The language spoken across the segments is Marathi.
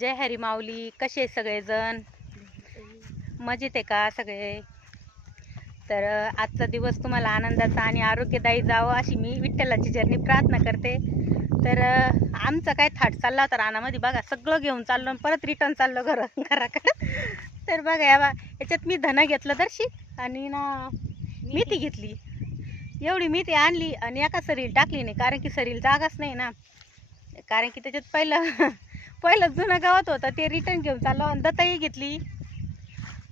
जय हरी माऊली कसे सगळेजण? मजेत आहे का सगळे? तर आजचा दिवस तुम्हाला आनंदाचा आणि आरोग्यदायी जावं अशी मी विठ्ठलाची जर्नी प्रार्थना करते. तर आमचा काय थाट चालला होता रानामध्ये बघा सगळं घेऊन चाललो आणि परत रिटर्न चाललो घर घराकडं. तर बघा या बा याच्यात मी धनं घेतलं दर्शी आणि ना मेथी घेतली. एवढी मेथी आणली आणि एका सरील टाकली नाही कारण की सरील जागाच नाही ना. कारण की त्याच्यात पहिलं पहिलं जुनं गावात होतं ते रिटर्न घेऊन चाललो आणि दताई घेतली.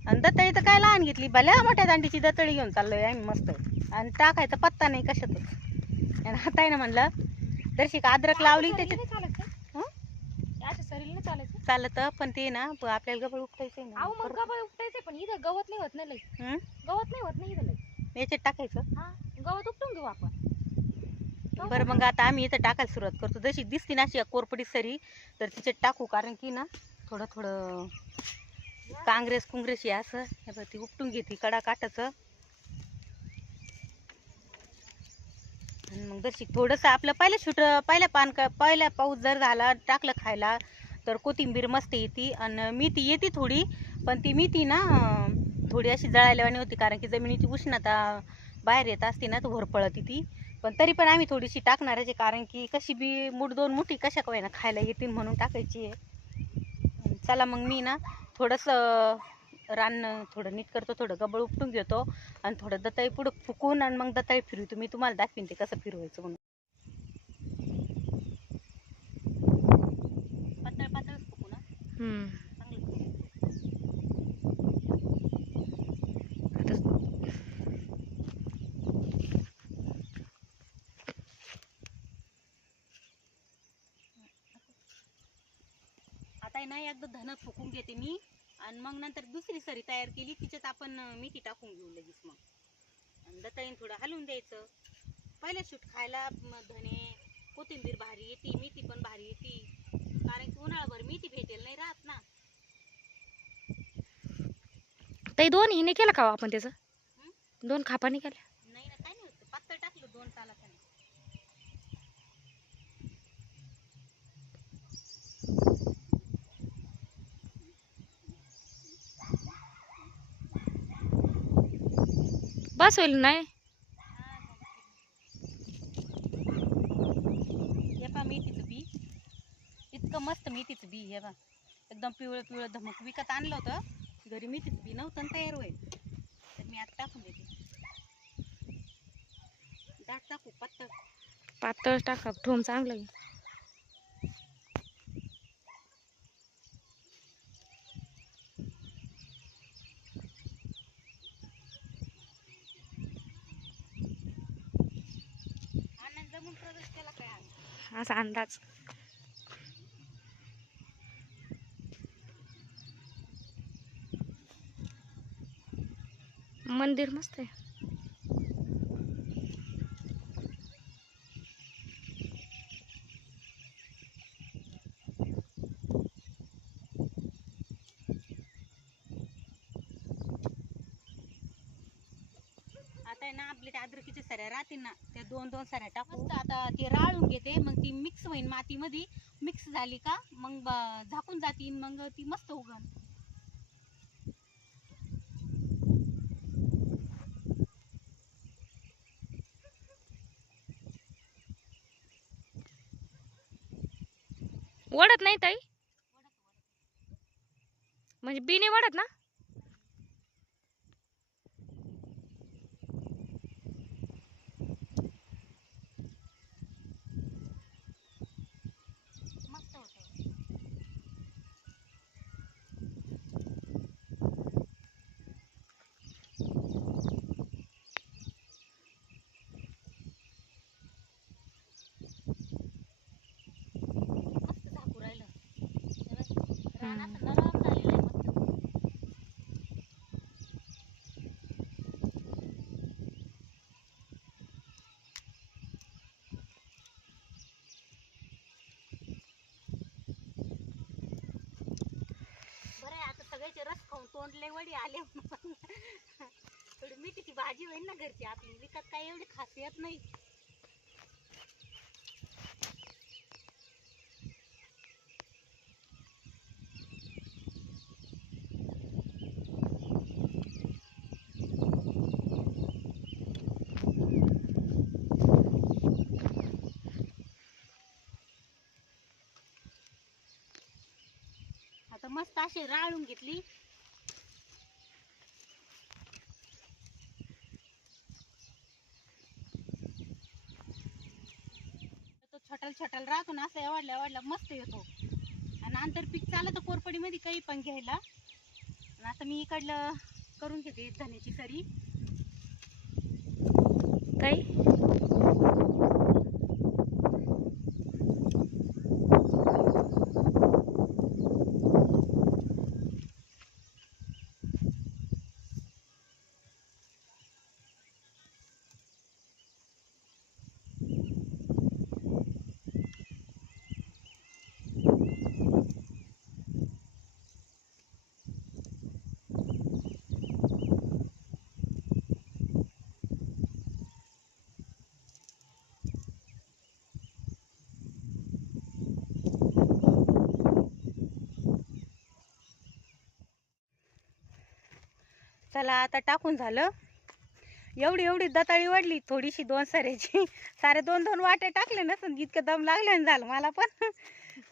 आणि दताई तर काय लहान घेतली भल्या मोठ्या दांडीची दतळी घेऊन चाललोय आम्ही मस्त. आणि टाकायचा पत्ता नाही कशातच. आणि आता आहे ना म्हणलं दर्शिक अद्रक लावली त्याच्यात. चालत पण ते ना आपल्याला गबळ ना. गवत उपटायचंय पण इथं गवत नाही होत नाही लई. हं? गवत नाही होत नाही याच्यात टाकायचं. हा गवत उपटून घेऊ आपण. बरं मग आता आम्ही इथं टाकायला सुरुवात करतो. जशी दिसती ना अशी कोरपडी सरी तर तिच्यात टाकू कारण की ना थोडं थोडं काँग्रेस कुंग्रेस हे असं हे बघ ती उपटून घेते कडा काटाचं आणि मग जशी थोडंसं आपलं पहिलं शूट पहिल्या पान पहिला पाऊस जर झाला टाकलं खायला तर कोथिंबीर मस्त येते. आणि मेथी येते थोडी पण ती मेथी ना थोडी अशी जळायलावाणी होती कारण की जमिनीची उष्णता बाहेर येत असते ना तर भरपळती ती. पण तरी पण आम्ही थोडीशी टाकणार आहे कारण की कशी बी मूठ दोन मुठी कशा काय ना खायला येतील म्हणून टाकायची आहे. चला मग मी ना थोडंसं रान थोडं नीट करतो थोडं गबळ उपटून घेतो आणि थोडं दताई पुढं फुकून आणि मग दताई फिरवतो मी तुम्हाला दाखवीन ते कसं फिरवायचं म्हणून. पातळ पातळच फुकू ना आहे ना एकदा धन फुकून घेते मी. आणि मग नंतर दुसरी सरी तयार केली तिच्यात आपण मेथी टाकून घेऊ लगेच मग. आणि दताईन थोडं हलवून द्यायचं. पहिलं शूट खायला धने कोथिंबीर भारी येते मेथी पण भारी येते. कारण की उन्हाळाभर मेथी भेटेल नाही राहत ना. ते दोन हिने केलं का हो आपण त्याचं? दोन खापाने केल्या नाही ना काय नाही होत पातळ टाकलं दोन ताला त्याने बस होईल नाही हे मेथीचं बी. इतकं मस्त मेथीचं बी हे बा एकदम पिवळं पिवळं धमक विकत आणलं होतं. घरी मेथीचं बी नव्हतं तयार होईल. तर मी आता टाकून देते. दाट टाकू पातळ. पातळ टाका ठोम चांगलं आहे. आनंद जमून प्रवेश केला काय आम्ही असा अंदाज. मंदिर मस्त आहे. आहे ना आपले त्या अद्रकीच्या सऱ्या राहतील ना त्या दोन दोन सऱ्या टाकू. आता ते राळून घेते मग ती मिक्स होईन मातीमध्ये. मिक्स झाली का मग झाकून जातील मग ती मस्त उगन. वडत नाही ताई? म्हणजे बिने वडत ना? रान असं नरम झालेलं आहे बरं आहे, आता सगळ्याचे रस खाऊन तोंडले वडी आले. थोडी मिठीची भाजी होईल ना घरची आपली. विकत काय एवढी खासियत नाही. आता मस्त अशी राळून घेतली. तो छोटाल छोटाल राहतो ना असं एवढल्या एवढला मस्त येतो. आणि आंतर पीक चालत तर कोरपडीमध्ये काही पण घ्यायला. आणि आता मी इकडलं करून घेते धन्याची सरी. काही चला आता टाकून झालं. एवढी एवढी दताळी वाढली थोडीशी दोन सऱ्याची. सारे दोन दोन वाटे टाकले नसन इतकं दम लागले ना झालं मला पण.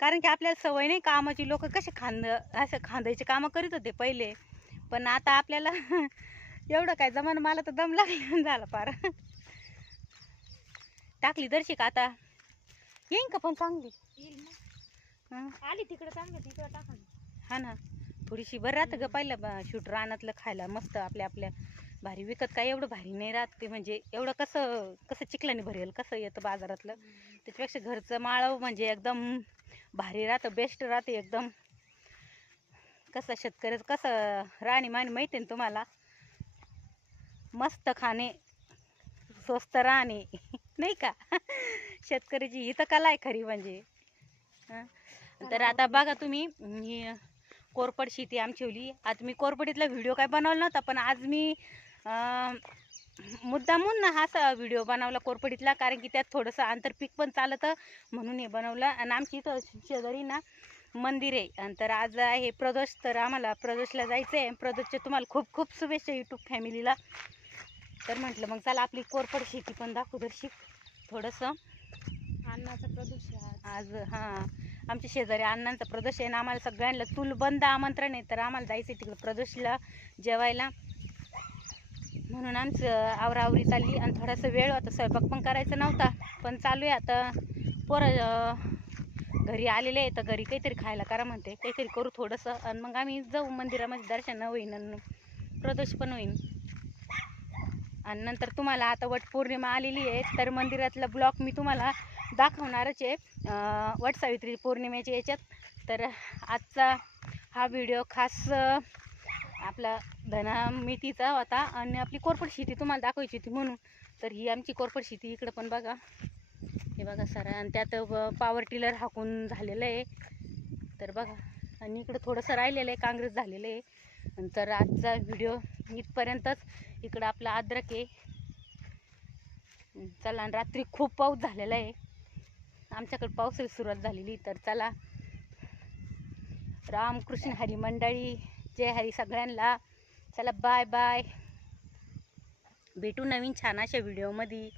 कारण की आपल्याला सवय नाही कामाची लोक कसे खांद असं खांदायचे कामं करीत होते पहिले. पण आता आपल्याला एवढं काय जमान मला तर दम लागले झाला फार. टाकली दर्शी का आता. येईन का पण चांगली? आली तिकडे चांगलं तिकडे टाका हा ना. थोडीशी बरं राहतं ग. पहिलं शूट रानातलं खायला मस्त आपल्या आपल्या भारी विकत काय एवढं भारी नाही राहत ते म्हणजे एवढं कसं कसं चिखलाने भरेल कसं येतं बाजारातलं. त्याच्यापेक्षा घरचं माळव म्हणजे एकदम भारी राहतं बेस्ट राहते एकदम. कसं शेतकऱ्याचं कसं राहणीमान माहिती ना तुम्हाला? मस्त खाणे स्वस्त राहणे नाही का? शेतकऱ्याची ही तर कला आहे खरी म्हणजे. तर आता बघा तुम्ही कोरपड शेती आमची आज मी कोरपडीतला व्हिडिओ काय बनवला नव्हता पण आज मी मुद्दामून ना हा व्हिडिओ बनवला कोरपडीतला कारण की त्यात थोडंसं आंतरपीक पण चालतं म्हणून हे बनवलं. आणि आमची इथं शेजारी ना मंदिर आहे. आणि तर आज आहे प्रदोष तर आम्हाला प्रदोषला जायचं आहे प्रदोषच्या तुम्हाला खूप खूप शुभेच्छा यूट्यूब फॅमिलीला तर म्हटलं मग चला आपली कोरपड शेती पण दाखवू दर्शिक थोडंसं. अन्नाचा प्रदूषण आज हां. आमच्या शेजारी अण्णांचं प्रदोष आहे ना आम्हाला सगळ्यांना तुलबंद बंद आमंत्रण आहे. तर आम्हाला जायचं आहे तिकडं प्रदोषला जेवायला. म्हणून आमचं आवरावरी चालली आणि थोडासा वेळ होता स्वयंपाक पण करायचा नव्हता. पण चालू आहे आता. पोरं घरी आलेले आहे तर घरी काहीतरी खायला करा म्हणते. काहीतरी करू थोडंसं. आणि मग आम्ही जाऊ मंदिरामध्ये दर्शन होईन आणि प्रदोष पण होईन. आणि नंतर तुम्हाला आता वटपौर्णिमा आलेली आहे तर मंदिरातला ब्लॉक मी तुम्हाला दाखवणारच आहे. वटसावित्री पौर्णिमेच्या याच्यात. तर आजचा हा व्हिडिओ खास आपला धना मितीचा होता आणि आपली कोरपड शेती तुम्हाला दाखवायची होती म्हणून. तर ही आमची कोरपड शेती इकडं पण बघा. हे बघा सर. आणि त्यात पॉवर टिलर हाकून झालेलं आहे. तर बघा. आणि इकडं थोडंसं राहिलेलं आहे. काँग्रेस झालेलं आहे. तर आजचा व्हिडिओ इथपर्यंतच इकडं आपला अद्रक आहे. चला आणि रात्री खूप पाऊस झालेला आहे. आमच्याकडे पावसाला सुरुवात झालेली तर चला. रामकृष्ण हरी मंडळी जय हरी सगळ्यांना. चला बाय बाय भेटू नवीन छान अशा व्हिडिओमध्ये